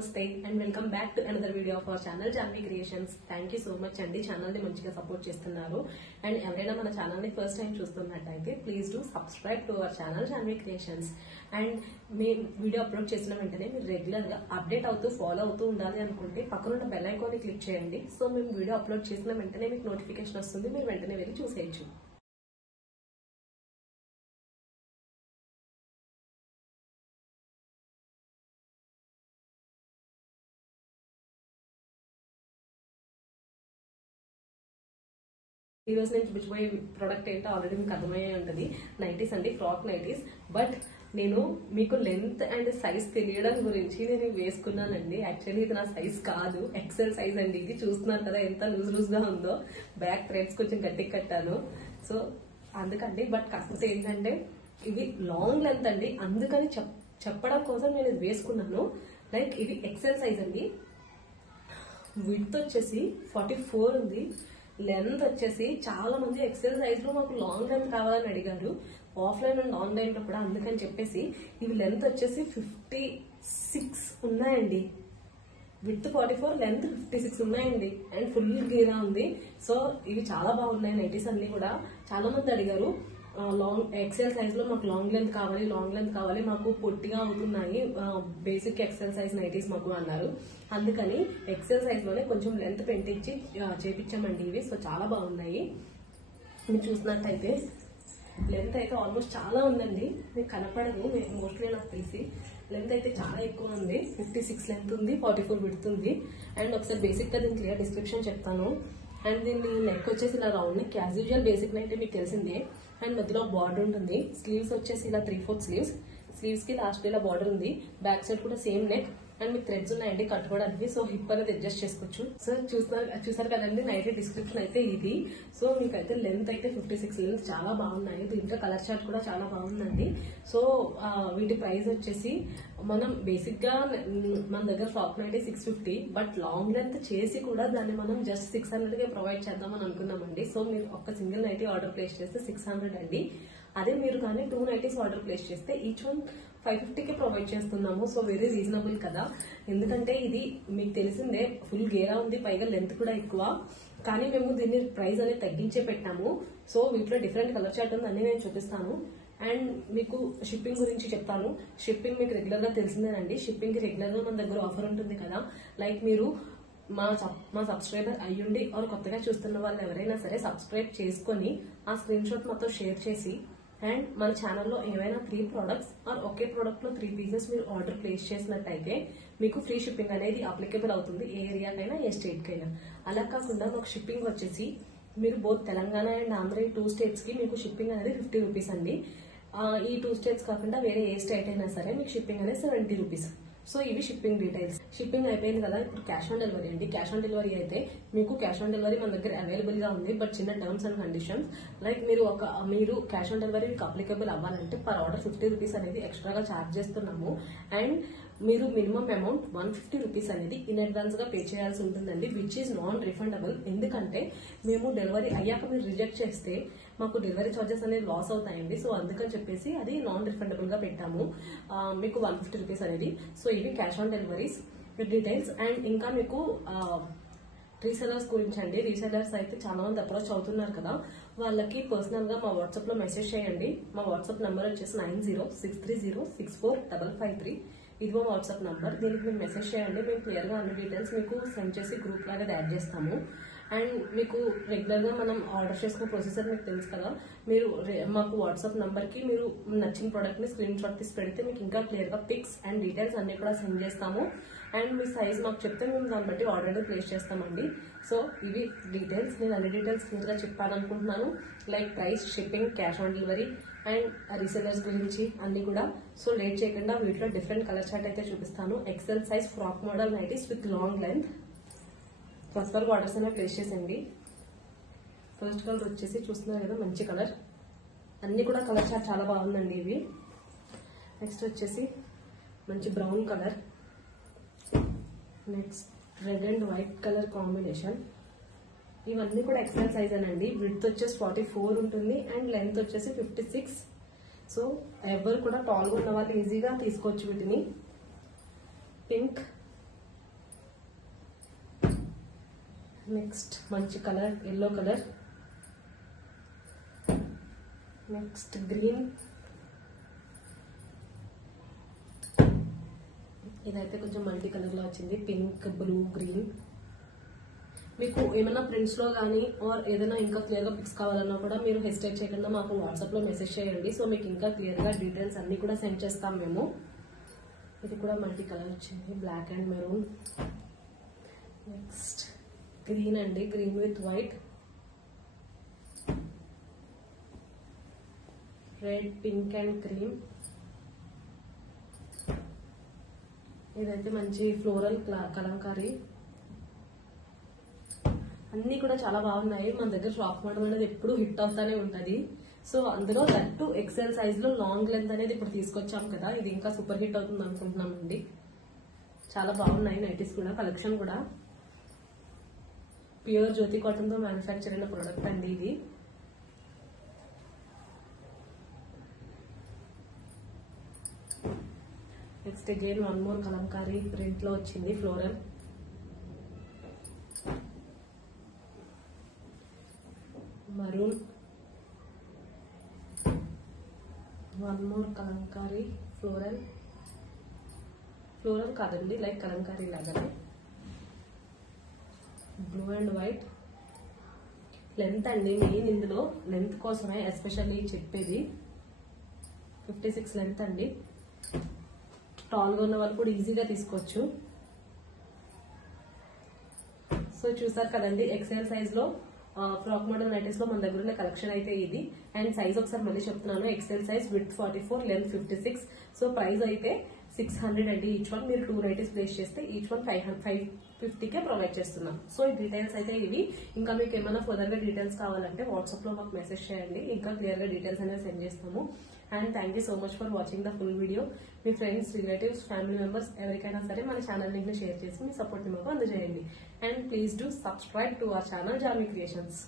నమస్తే and welcome back to another video of our channel Janvi creations. Thank you so much అండి, channel ని మంచిగా support చేస్తున్నారు. And ఎవరైనా మన ఛానల్ ని ఫస్ట్ టైం చూస్తున్నట్టయితే please do subscribe to our channel Janvi creations. And మేము వీడియో అప్లోడ్ చేసిన వెంటనే మీరు రెగ్యులర్ గా అప్డేట్ అవుతూ ఫాలో అవుతూ ఉండాలి అనుకుంటే పక్కనున్న బెల్ ఐకాన్ ని క్లిక్ చేయండి. సో మేము వీడియో అప్లోడ్ చేసిన వెంటనే మీకు నోటిఫికేషన్ వస్తుంది, మీరు వెంటనే వెళ్ళి చూసేయచ్చు. ఈ రోజు నేను చూపించబోయే ప్రోడక్ట్ ఏంటో ఆల్రెడీ మీకు అర్థమయ్యే ఉంటుంది. నైటీస్ అండి, ఫ్రాక్ నైటీస్. బట్ నేను మీకు లెంత్ అండ్ సైజ్ తెలియడం గురించి నేను వేసుకున్నానండి. యాక్చువల్లీ ఇది నా సైజ్ కాదు, ఎక్సెల్ సైజ్ అండి. ఇది చూస్తున్నారు కదా ఎంత లూజ్ గా ఉందో. బ్యాక్ థ్రెడ్స్ కొంచెం గట్టిగా కట్టాను, సో అందుకండి. బట్ కాకపోతే ఏంటంటే ఇవి లాంగ్ లెంత్ అండి, అందుకని చెప్పడం కోసం నేను ఇది వేసుకున్నాను. లైక్ ఇది ఎక్సెల్ సైజ్ అండి. విడ్త్ వచ్చేసి 44 ఉంది. లెంత్ వచ్చేసి చాలా మంది ఎక్సెల్ సైజ్ లో మాకు లాంగ్ లెంత్ కావాలని అడిగారు, ఆఫ్లైన్ అండ్ ఆన్లైన్ లో కూడా. అందుకని చెప్పేసి ఇవి లెంత్ వచ్చేసి 56 ఉన్నాయండి. విత్ 44, లెంత్ 56 ఉన్నాయండి. అండ్ ఫుల్ గీరా ఉంది. సో ఇవి చాలా బాగున్నాయి నైటీస్ అన్ని కూడా. చాలా మంది అడిగారు లాంగ్ ఎక్సెల్ సైజ్ లో మాకు లాంగ్ లెంత్ కావాలి, మాకు పొట్టిగా అవుతున్నాయి బేసిక్ ఎక్సెల్ సైజ్ నైటీస్ మాకు అన్నారు. అందుకని ఎక్సెల్ సైజ్ లోనే కొంచెం లెంత్ పెంటించి చేపించామండి ఇవి. సో చాలా బాగున్నాయి. మీరు చూసినట్టయితే లెంత్ అయితే ఆల్మోస్ట్ చాలా ఉందండి, మీకు కనపడదు మోస్ట్లీ నాకు తెలిసి. లెంత్ అయితే చాలా ఎక్కువ ఉంది. 56 లెంత్ ఉంది, 44 విడ్త్ ఉంది. అండ్ ఒకసారి బేసిక్ గా దీని క్లియర్ డిస్క్రిప్షన్ చెప్తాను. అండ్ దీన్ని నెక్ వచ్చేసి ఇలా round neck, as usual basic night మీకు తెలిసిందే. అండ్ మధ్యలో బార్డర్ ఉంటుంది. స్లీవ్స్ వచ్చేసి ఇలా 3/4 స్లీవ్స్ కి లాస్ట్ ఇలా బార్డర్ ఉంది. బ్యాక్ సైడ్ కూడా సేమ్ నెక్. అండ్ మీకు థ్రెడ్స్ ఉన్నాయండి కట్టుకోవడానికి, సో హిప్ అనేది అడ్జస్ట్ చేసుకోవచ్చు. సో చూసారు కదండి నైటీ డిస్క్రిప్షన్ అయితే ఇది. సో మీకైతే లెంత్ అయితే 56 లెంత్ చాలా బాగున్నాయి. దీంట్లో కలర్ చార్ట్ కూడా చాలా బాగుందండి. సో వీటి ప్రైస్ వచ్చేసి మనం బేసిక్ గా మన దగ్గర frock nighty 650, but long length చేసి కూడా దాన్ని మనం జస్ట్ 600 కే ప్రొవైడ్ చేద్దామని అనుకున్నామండి. సో మీరు ఒక సింగిల్ నైటీ ఆర్డర్ ప్లేస్ చేస్తే 600 అండి. అదే మీరు కానీ 2 నైటీస్ ఆర్డర్ ప్లేస్ చేస్తే ఈచ్ వన్ 550కి ప్రొవైడ్ చేస్తున్నాము. సో వెరీ రీజనబుల్ కదా. ఎందుకంటే ఇది మీకు తెలిసిందే, ఫుల్ గేరా ఉంది, పైగా లెంత్ కూడా ఎక్కువ. కానీ మేము దీన్ని ప్రైస్ అనేది తగ్గించే పెట్టాము. సో వీటిలో డిఫరెంట్ కలర్ చార్ట్ ఉంది, అన్ని నేను చూపిస్తాను. అండ్ మీకు షిప్పింగ్ గురించి చెప్తాను. షిప్పింగ్ మీకు రెగ్యులర్ గా తెలిసిందేనండి. షిప్పింగ్ కి రెగ్యులర్ గా మన దగ్గర ఆఫర్ ఉంటుంది కదా. లైక్ మీరు మా సబ్స్క్రైబర్ అయ్యుండి ఆర్ కొత్తగా చూస్తున్న వాళ్ళు ఎవరైనా సరే సబ్స్క్రైబ్ చేసుకుని ఆ స్క్రీన్ షాట్ మొత్తం షేర్ చేసి అండ్ మన ఛానల్లో ఏవైనా 3 ప్రొడక్ట్స్ ఆర్ ఒకే ప్రొడక్ట్ లో 3 పీసెస్ మీరు ఆర్డర్ ప్లేస్ చేసినట్టయితే మీకు ఫ్రీ షిప్పింగ్ అనేది అప్లికేబుల్ అవుతుంది, ఏ ఏరియాకైనా ఏ స్టేట్ కైనా. అలా కాకుండా మాకు షిప్పింగ్ వచ్చేసి మీరు బోత్ తెలంగాణ అండ్ ఆంధ్ర ఈ 2 స్టేట్స్ కి మీకు షిప్పింగ్ అనేది 50 రూపీస్ అండి. ఈ 2 స్టేట్స్ కాకుండా వేరే ఏ స్టేట్ అయినా సరే మీకు షిప్పింగ్ అనేది 70 రూపీస్. సో ఇవి షిప్పింగ్ డీటెయిల్స్. షిప్పింగ్ అయిపోయింది కదా, ఇప్పుడు క్యాష్ ఆన్ డెలివరీ అండి. క్యాష్ ఆన్ డెలివరీ అయితే మీకు క్యాష్ ఆన్ డెలివరీ మన దగ్గర అవైలబుల్ గా ఉంది, బట్ చిన్న టర్మ్స్ అండ్ కండిషన్స్. లైక్ మీరు క్యాష్ ఆన్ డెలివరీ మీకు అప్లికబుల్ అవ్వాలంటే పర్ ఆర్డర్ 50 రూపీస్ అనేది ఎక్స్ట్రాగా ఛార్జ్ చేస్తున్నాము. అండ్ మీరు మినిమం అమౌంట్ 150 రూపీస్ అనేది ఇన్ అడ్వాన్స్ గా పే చేయాల్సి ఉంటుందండి, విచ్ ఈస్ నాన్ రిఫండబుల్. ఎందుకంటే మేము డెలివరీ అయ్యాక మీరు రిజెక్ట్ చేస్తే మాకు డెలివరీ ఛార్జెస్ అనేది లాస్ అవుతాయండి. సో అందుకని చెప్పేసి అది నాన్ రిఫండబుల్ గా పెట్టాము మీకు 150 రూపీస్ అనేది. సో ఇవి cash on deliveries details. And ఇంకా మీకు రీసెలర్స్ గురించి అండి. రీసెలర్స్ అయితే చాలా మంది అప్రోచ్ అవుతున్నారు కదా, వాళ్ళకి పర్సనల్ గా మా వాట్సాప్ లో మెసేజ్ చేయండి. మా వాట్సాప్ నంబర్ వచ్చేసి 9063064553. ఇదిగో వాట్సాప్ నంబర్. దీనికి మీరు మెసేజ్ చేయండి, మేము క్లియర్ గా అన్ని డీటెయిల్స్ మీకు సెండ్ చేసి గ్రూప్ లాగా యాడ్ చేస్తాము. అండ్ మీకు రెగ్యులర్ గా మనం ఆర్డర్ చేసుకునే ప్రొసీజర్ మీకు తెలుసు కదా. మీరు మాకు వాట్సాప్ నంబర్ కి మీరు నచ్చిన ప్రోడక్ట్ ని స్క్రీన్ షాట్ తీసి పెడితే మీకు ఇంకా క్లియర్ గా పిక్స్ అండ్ డీటెయిల్స్ అన్ని కూడా సెండ్ చేస్తాము. అండ్ మీ సైజ్ మాకు చెప్తే మేము దాన్ని బట్టి ఆర్డర్ అనేది ప్లేస్ చేస్తామండి. సో ఇవి డీటెయిల్స్. నేను అన్ని డీటెయిల్స్ క్లియర్ గా చెప్పాలనుకుంటున్నాను. Like price, shipping, cash on delivery and resellers గురించి అన్ని కూడా. సో లేట్ చేయకుండా వీటిలో డిఫరెంట్ కలర్ చార్ట్ అయితే చూపిస్తాను. XL size frock model nighties with long length. First వరకు ఆర్డర్స్ అనేవి ప్లేస్ చేసేయండి. ఫస్ట్ కలర్ వచ్చేసి చూస్తున్నారు కదా, మంచి కలర్. అన్ని కూడా కలర్ చార్ట్ చాలా బాగుందండి ఇవి. నెక్స్ట్ వచ్చేసి మంచి brown colour. Next red and white colour combination. ఇవన్నీ కూడా ఎక్సెల్ సైజ్ అనండి. విడ్త్ వచ్చేసి 44 ఉంటుంది అండ్ లెంత్ వచ్చేసి 56. సో ఎవరు కూడా టాల్గా ఉన్న వాళ్ళు ఈజీగా తీసుకోవచ్చు వీటిని. పింక్ నెక్స్ట్ మంచి colour yellow colour, next green, ఇదైతే కొంచెం మల్టీ కలర్ లో వచ్చింది, పింక్, బ్లూ, గ్రీన్. మీకు ఏమైనా ప్రింట్స్ లో కానీ ఆర్ ఏదైనా ఇంకా క్లియర్ గా పిక్స్ కావాలన్నా కూడా మీరు హెసిటేట్ చేయకుండా మాకు వాట్సాప్ లో మెసేజ్ చేయండి. సో మీకు ఇంకా క్లియర్ గా డీటెయిల్స్ అన్ని కూడా సెండ్ చేస్తాం మేము. ఇది కూడా మల్టీ కలర్ వచ్చింది, black and maroon. Next green అండి, green with white, red, pink and cream. ఇదైతే మంచి ఫ్లోరల్ కలంకారీ. అన్ని కూడా చాలా బాగున్నాయి. మన దగ్గర షాప్ మోడల్ అనేది ఎప్పుడు హిట్ అవుతానే ఉంటది. సో అందులో దట్టు ఎక్సెల్ సైజ్ లో లాంగ్ లెంత్ అనేది ఇప్పుడు తీసుకొచ్చాం కదా, ఇది ఇంకా సూపర్ హిట్ అవుతుంది అనుకుంటున్నామండి. చాలా బాగున్నాయి నైటీస్ కూడా, కలెక్షన్ కూడా. ప్యూర్ జ్యోతి కాటన్ తో మ్యానుఫ్యాక్చర్ అయిన ప్రోడక్ట్ అండి ఇది. Next again one more Kalamkari print లో వచ్చింది, floral. Maroon, one more Kalamkari floral, floral కాదండి లైక్ కలంకారీ లాగానే, బ్లూ అండ్ వైట్. లెంత్ అండి మెయిన్, ఇందులో లెంత్ కోసమే ఎస్పెషల్లీ చెప్పేది. 56 లెంత్ అండి. టాల్ గా ఉన్న వాళ్ళు కూడా ఈజీగా తీసుకోవచ్చు. సో చూసారు కదండి, ఎక్సెల్ సైజ్ లో ఫ్రాక్ మోడల్ నైటీస్ లో మన దగ్గర ఉన్న కలెక్షన్ అయితే ఇది. అండ్ సైజ్ ఒకసారి మళ్ళీ చెప్తున్నాను, XL size, width 44, length 56. So price అయితే 600 అండి ఈచ్ వన్. మీరు 2 నైటీస్ ప్లేస్ చేస్తే ఈచ్ వన్ 550కే ప్రొవైడ్ చేస్తున్నాం. సో ఈ డీటెయిల్స్ అయితే ఇవి. ఇంకా మీకు ఏమైనా ఫర్దర్ గా డీటెయిల్స్ కావాలంటే వాట్సాప్ లో మాకు మెసేజ్ చేయండి, ఇంకా క్లియర్ గా డీటెయిల్స్ అనేది సెండ్ చేస్తాము. And thank you so much for watching the full video. Me friends, relatives, family members ఎవరికైనా సరే మన ఛానల్ లింక్ ని షేర్ చేసి మీ సపోర్ట్ ని మాకు అందజేయండి. And please do subscribe to our channel Janvi creations.